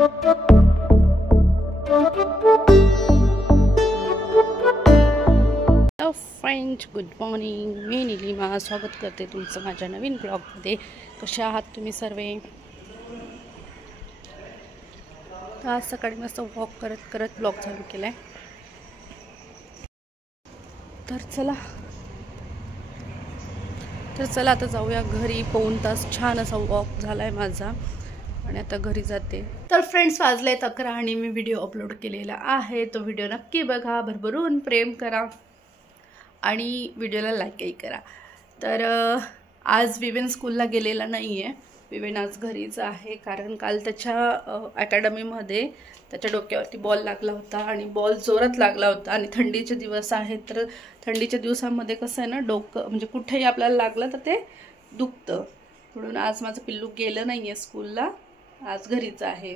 Hello friends, good morning. मी निलिमा स्वागत करते तुमचं माझ्या नवीन ब्लॉगमध्ये. कशा आहात तुम्ही सर्व? तर आज सकाळी मस्त वॉक करत करत ब्लॉग चालू केला आहे. तर चला आता जाऊया घरी. 1 तास छान असा वॉक झाला आहे माझा आणि आता घरी जाते. तर फ्रेंड्स, वाजले 11 आणि मी व्हिडिओ अपलोड केलेला आहे. तो व्हिडिओ नक्की बघा, भरभरून प्रेम करा आणि व्हिडिओला लाईकही करा. तर आज विवेन स्कूलला गेलेला नाही आहे. विवेन आज घरीच आहे, कारण काल त्याच्या अकॅडमीमध्ये त्याच्या डोक्यावरती बॉल लागला होता आणि बॉल जोरात लागला होता. आणि थंडीचे दिवस आहेत, तर थंडीच्या दिवसामध्ये कसं आहे ना, डोकं म्हणजे कुठेही आपल्याला लागलं तर ते दुखतं. म्हणून आज माझं पिल्लू गेलं नाही आहे स्कूलला, आज घरीच आहे.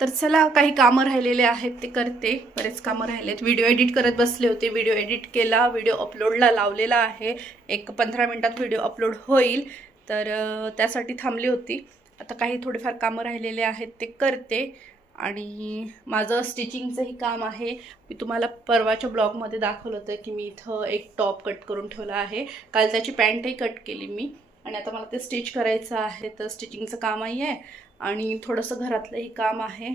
तर चला, काही कामं राहिलेले आहेत ते करते. बरेच कामं राहिलेत. व्हिडिओ एडिट करत बसले होते, व्हिडिओ एडिट केला, व्हिडिओ अपलोडला लावलेला आहे. एक 15 मिनिटात व्हिडिओ अपलोड होईल, तर त्यासाठी थांबली होती. आता काही थोडेफार कामं राहिलेले आहेत ते करते. आणि माझं स्टिचिंगचंही काम आहे. मी तुम्हाला परवाच्या ब्लॉगमध्ये दाखवलं होतं की मी इथं एक टॉप कट करून ठेवला आहे. काल त्याची पॅन्टही कट केली मी आणि आता मला ते स्टिच करायचं आहे. तर स्टिचिंगचं कामही आहे आणि थोडंसं घरातलंही काम आहे.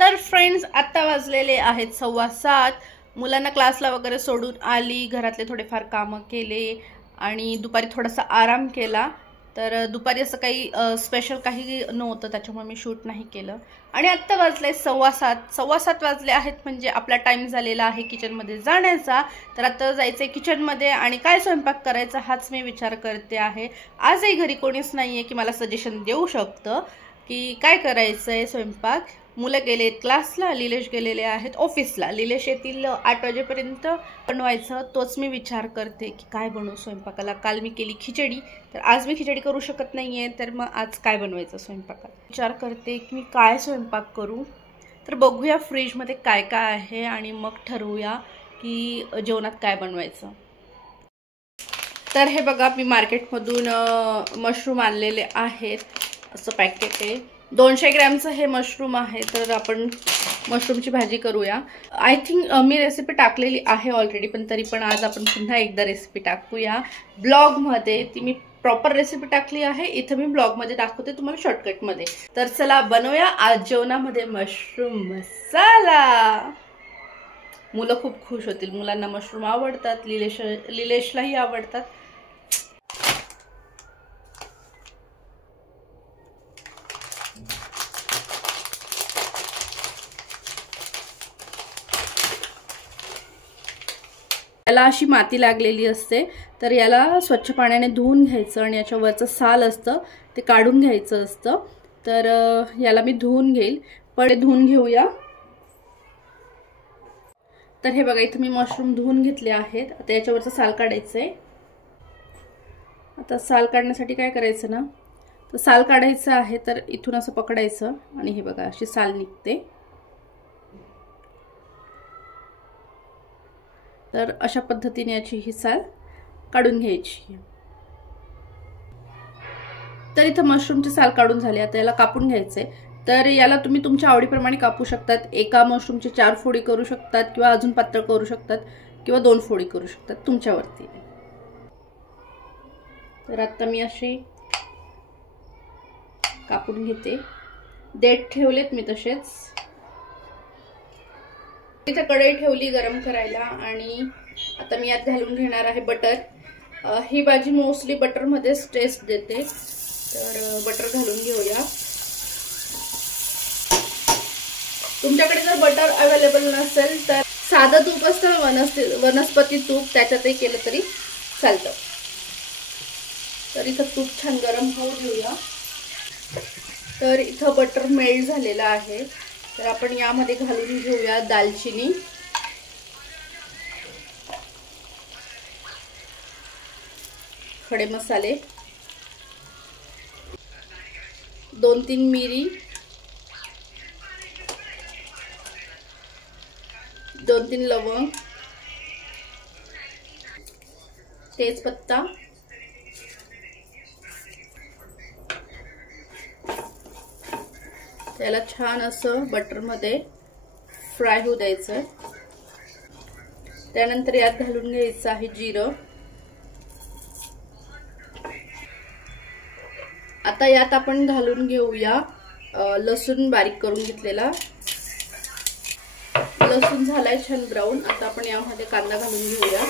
तर फ्रेंड्स, आत्ता वाजलेले आहेत 6:15. मुलांना क्लासला वगैरे सोडून आली, घरातले थोडेफार कामं केले आणि दुपारी थोडासा आराम केला. तर दुपारी असं काही स्पेशल काही नव्हतं, त्याच्यामुळे मी शूट नाही केलं. आणि आत्ता वाजले 7:15 वाजले आहेत, म्हणजे आपला टाईम झालेला आहे किचनमध्ये जाण्याचा. तर आता जायचं आहे किचनमध्ये आणि काय स्वयंपाक करायचा हाच मी विचार करते आहे. आजही घरी कोणीच नाही आहे की मला सजेशन देऊ शकतं की काय करायचं आहे स्वयंपाक. मुलं गेलेत क्लासला, लिलेश गेलेले आहेत ऑफिसला. लिलेश येतील 8 वाजेपर्यंत बनवायचं, तोच मी विचार करते की काय बनवू स्वयंपाकाला. काल मी केली खिचडी, तर आज मी खिचडी करू शकत नाही आहे, तर मग आज काय बनवायचं स्वयंपाकाला विचार करते की मी काय स्वयंपाक करू. तर बघूया फ्रीजमध्ये काय काय आहे आणि मग ठरवूया की जेवणात काय बनवायचं. तर हे बघा, मी मार्केटमधून मशरूम आणलेले आहेत. असं पॅकेट आहे, 200 ग्रॅमचं हे मशरूम आहे. तर आपण मशरूमची भाजी करूया. आय थिंक मी रेसिपी टाकलेली आहे ऑलरेडी, पण तरी पण आज आपण पुन्हा एकदा रेसिपी टाकूया ब्लॉगमध्ये. ती मी प्रॉपर रेसिपी टाकली आहे, इथं मी ब्लॉगमध्ये दाखवते तुम्हाला शॉर्टकटमध्ये. तर चला बनवूया आज जेवणामध्ये मशरूम मसाला. मुलं खूप खुश होतील, मुलांना मशरूम आवडतात, लिलेशलाही आवडतात. याला अशी माती लागलेली असते, तर याला स्वच्छ पाण्याने धुवून घ्यायचं आणि याच्यावरचं साल असतं ते काढून घ्यायचं असतं. तर याला मी धुवून घेईल, पण धुवून घेऊया. तर हे बघा, इथं मी मशरूम धुवून घेतले आहेत. आता याच्यावरचं साल काढायचं आहे. आता साल काढण्यासाठी काय करायचं ना, तर साल काढायचं आहे, तर इथून असं पकडायचं आणि हे बघा अशी साल निघते. तर अशा पद्धतीने याची ही साल काढून घ्यायची. तर इथं मशरूमची साल काढून झाली. आता याला कापून घ्यायचंय. तर याला तुम्ही तुमच्या आवडीप्रमाणे कापू शकतात. एका मशरूमची 4 फोडी करू शकतात किंवा अजून पातळ करू शकतात किंवा 2 फोडी करू शकतात, तुमच्यावरती. तर आता मी अशी कापून घेते. देठ ठेवलेत मी तसेच. इथे कढई ठेवली गरम करायला आणि आता मी यात घालून घेणार आहे बटर. ही भाजी मोस्टली बटरमध्येच टेस्ट देते, तर बटर घालून घेऊया. तुमच्याकडे जर बटर अवेलेबल नसेल तर साधं तूप असतं, वनस्पती तूप, त्याच्यातही केलं तरी चालतं. तर इथं तूप छान गरम होऊ देऊया. तर इथं बटर मेल्ट झालेलं आहे, तर आपण यामध्ये घालून घेऊया दालचिनी, खडे मसाले, 2-3 मिरी, 2-3 लवंग, तेजपत्ता, त्याला छान असं बटरमध्ये फ्राय होऊ द्यायचं. त्यानंतर यात घालून घ्यायचं आहे जिरं. आता यात आपण घालून घेऊया लसूण बारीक करून घेतलेला. लसूण झालाय छान ब्राऊन. आता आपण यामध्ये कांदा घालून घेऊया.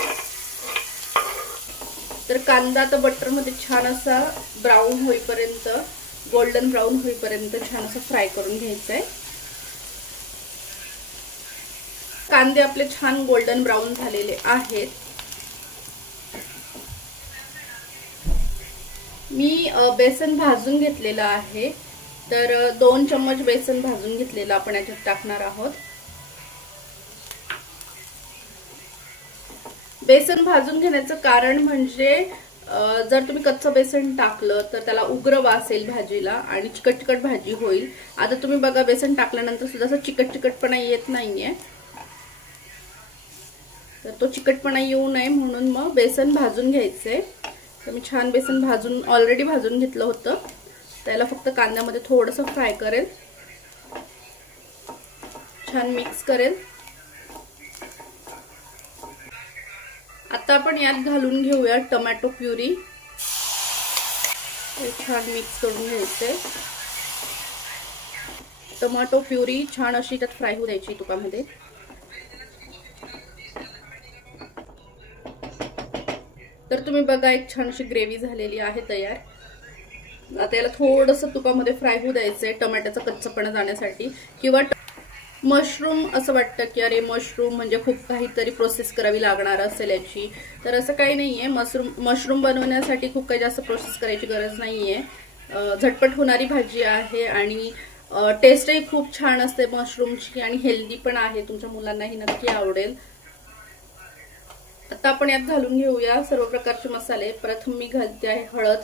तर कांदा आता बटरमध्ये छान असा ब्राऊन होईपर्यंत, गोल्डन ब्राऊन होईपर्यंत छान असं फ्राय करून घ्यायचं आहे. कांदे आपले छान गोल्डन ब्राऊन झालेले आहेत. मी बेसन भाजून घेतलेलं आहे. तर 2 चम्मच बेसन भाजून घेतलेलं आपण याच्यात टाकणार आहोत. बेसन भाजून घेण्याचं कारण म्हणजे जर तुम्ही कच्चं बेसन टाकलं तर त्याला उग्र वास येईल भाजीला आणि चिकट चिकट भाजी होईल. आता तुम्ही बघा बेसन टाकल्यानंतर सुद्धा असं चिकट चिकटपणा येत नाहीये. तर तो चिकटपणा येऊ नये म्हणून मग बेसन भाजून घ्यायचंय. तर मी छान बेसन भाजून ऑलरेडी भाजून घेतलं होतं. त्याला फक्त कांद्यामध्ये थोडंसं फ्राय करेल, छान मिक्स करेल. आता आपण यात घालून घेऊया टोमॅटो प्युरी. छान मिक्स करून घ्यायचे. टोमॅटो प्युरी छान अशी त्यात फ्राय होऊ द्यायची तुपामध्ये. तर तुम्ही बघा एक छान अशी ग्रेव्ही झालेली आहे तयार. आता याला थोडंसं तुपामध्ये फ्राय होऊ द्यायचंय टोमॅटोचा कच्चापणा जाण्यासाठी. किंवा मशरूम असं वाटतं की अरे मशरूम म्हणजे खूप काहीतरी प्रोसेस करावी लागणार असेल याची. तर असं काही नाहीये. मशरूम बनवण्यासाठी खूप काही जास्त प्रोसेस करायची गरज नाहीये. झटपट होणारी भाजी आहे आणि टेस्टही खूप छान असते मशरूमची आणि हेल्दी पण आहे. तुमच्या मुलांनाही नक्की आवडेल. आता आपण यात घालून घेऊया सर्व प्रकारचे मसाले. प्रथम मी घालते आहे हळद,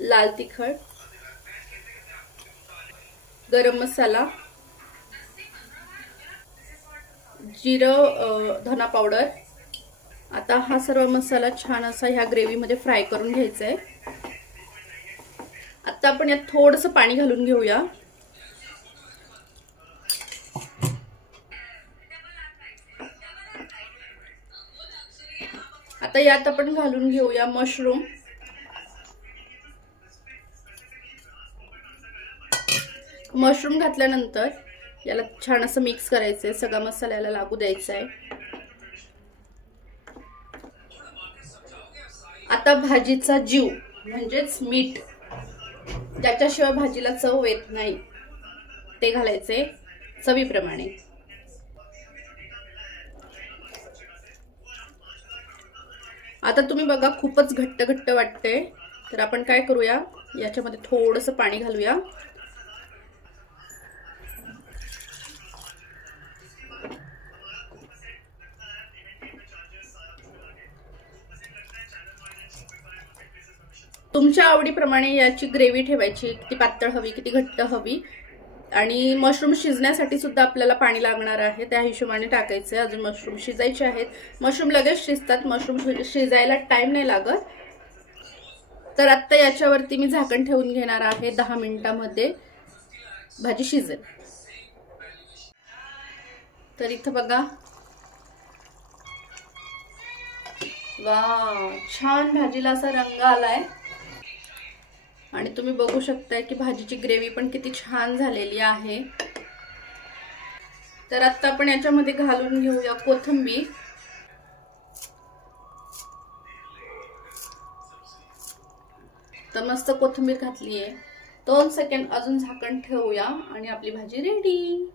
लाल तिखट, गरम मसाला, जिरं, धना पावडर. आता हा सर्व मसाला छान असा ह्या ग्रेव्ही मध्ये फ्राय करून घ्यायचा आहे. आता आपण यात थोडंसं पाणी घालून घेऊया. आता यात आपण घालून घेऊया मशरूम. मशरूम घातल्यानंतर याला छान असं मिक्स करायचंय. सगळा मसाल्याला लागू द्यायचा आहे. आता भाजीचा जीव म्हणजेच मीठ, ज्याच्याशिवाय भाजीला चव येत नाही, ते घालायचे चवीप्रमाणे. आता तुम्ही बघा खूपच घट्ट घट्ट वाटते. तर आपण काय करूया, याच्यामध्ये थोडंसं पाणी घालूया. तुमच्या आवडीप्रमाणे याची ग्रेव्ही ठेवायची. किती पातळ हवी, किती घट्ट हवी. आणि मशरूम शिजण्यासाठी सुद्धा आपल्याला पाणी लागणार आहे. त्या हिशोबाने टाकायचे. अजून मशरूम शिजायचे आहेत. मशरूम लगेच शिजतात. मशरूम शिजायला टाइम नाही लागत. तर आता याच्यावरती मी झाकण ठेवून घेणार आहे. 10 मिनिटांमध्ये भाजी शिजेल. तर इथं बघा, वाव, छान भाजीला असा रंग आलाय. आणि तुम्ही बघू शकताय की भाजीची ग्रेव्ही पण किती छान झालेली आहे. तर आता आपण याच्यामध्ये घालून घेऊया कोथिंबीर. तर मस्त कोथिंबीर घातली आहे. 2 सेकंड अजून झाकण ठेवूया आणि आपली भाजी रेडी.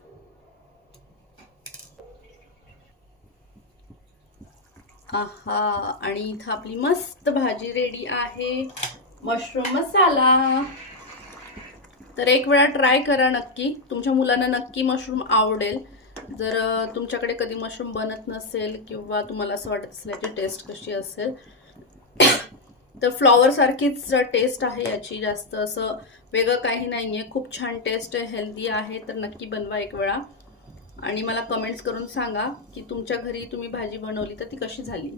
आहा, आणि इथं आपली मस्त भाजी रेडी आहे. मशरूम मसाला. तर एक वेळा ट्राय करा नक्की. तुमच्या मुलांना नक्की मशरूम आवडेल. जर तुमच्याकडे कधी मशरूम बनत नसेल किंवा तुम्हाला असं वाटत असेल याची टेस्ट कशी असेल, तर फ्लॉवर सारखीच टेस्ट आहे याची. जास्त असं वेगळं काही नाहीये. खूप छान टेस्ट आहे, हेल्दी आहे. तर नक्की बनवा एक वेळा आणि मला कमेंट्स करून सांगा की तुमच्या घरी तुम्ही भाजी बनवली तर ती कशी झाली.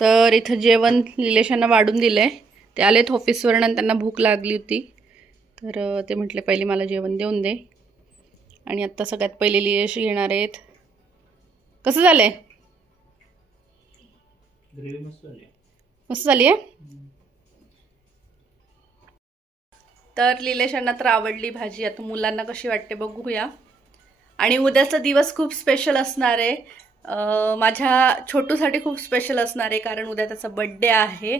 तर इथं जेवण निलेशांना वाढून दिलंय. ते आलेत ऑफिसवरून आणि त्यांना भूक लागली होती, तर ते म्हटले पहिले मला जेवण देऊन दे. आणि आत्ता सगळ्यात पहिले लियश घेणार आहेत. कसं झालंय? मस्त झाली आहे. तर लिलेशांना तर आवडली भाजी. आता मुलांना कशी वाटते बघूया. आणि उद्याचा दिवस खूप स्पेशल असणार आहे. माझ्या छोटूसाठी खूप स्पेशल असणार आहे, कारण उद्या त्याचा बड्डे आहे.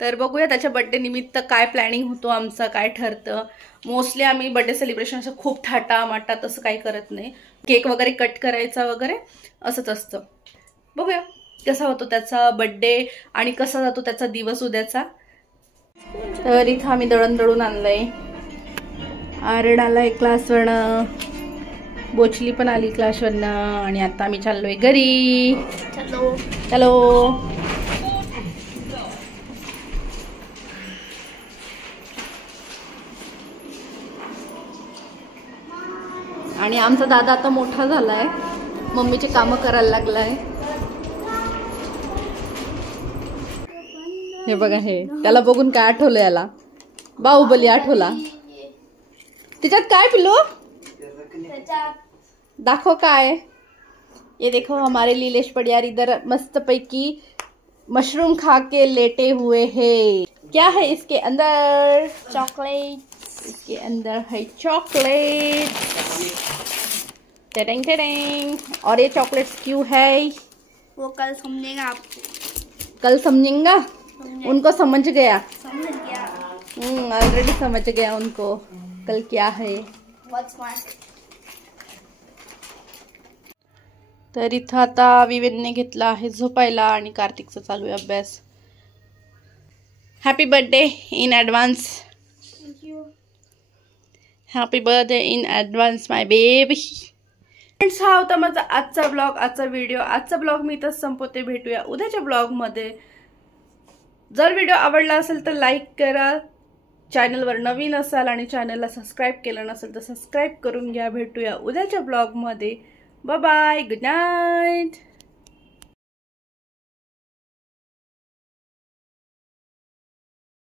तर बघूया त्याच्या बड्डे निमित्त काय प्लॅनिंग होतो आमचं, काय ठरतं. मोस्टली आम्ही बड्डे सेलिब्रेशन असं खूप थाटामाटा तसं काही करत नाही. केक वगैरे कट करायचा वगैरे असंच असतं. बघूया कसा होतो त्याचा बड्डे आणि कसा जातो त्याचा दिवस उद्याचा. तर इथं आम्ही दळून आणलंय. आरण आलाय क्लासवरनं, बोचली पण आली क्लासवरनं आणि आता आम्ही चाललोय घरी. चलो. आणि आमचा दादा आता मोठा झालाय, मम्मीचे कामं करायला लागलाय. हे बघा, हे त्याला बघून काय आठवलं, याला बाहुबली आठवला. तिच्यात काय पिलो दाखव काय. ये देखो हमारे लीलेश पडियार इधर मस्त पैकी मशरूम खा के लेटे हुए हैं. क्या है इसके अंदर? चॉकलेट. इसके अंदर है चॉकलेट. टेरेंग टेरेंग. और ये चॉकलेट्स क्यों है वो कल समझेगा आपको. कल समझेंगा. उनको समझ गया. समझ गया. ऑलरेडी समझ गया उनको कल क्या है. तर इथं आता विवेकने घेतला आहे झोपायला आणि कार्तिकचा चालू आहे अभ्यास. Happy birthday in advance. Happy birthday in advance my baby. Friends, हा होता माझा आजचा ब्लॉग, आजचा व्हिडिओ. आजचा ब्लॉग मी इथंच संपवते. भेटूया उद्याच्या ब्लॉगमध्ये. जर व्हिडिओ आवडला असेल तर लाईक करा. चॅनलवर नवीन असाल आणि चॅनलला सबस्क्राईब केलं नसेल तर सबस्क्राईब करून घ्या. भेटूया उद्याच्या ब्लॉगमध्ये. Bye bye. Good night.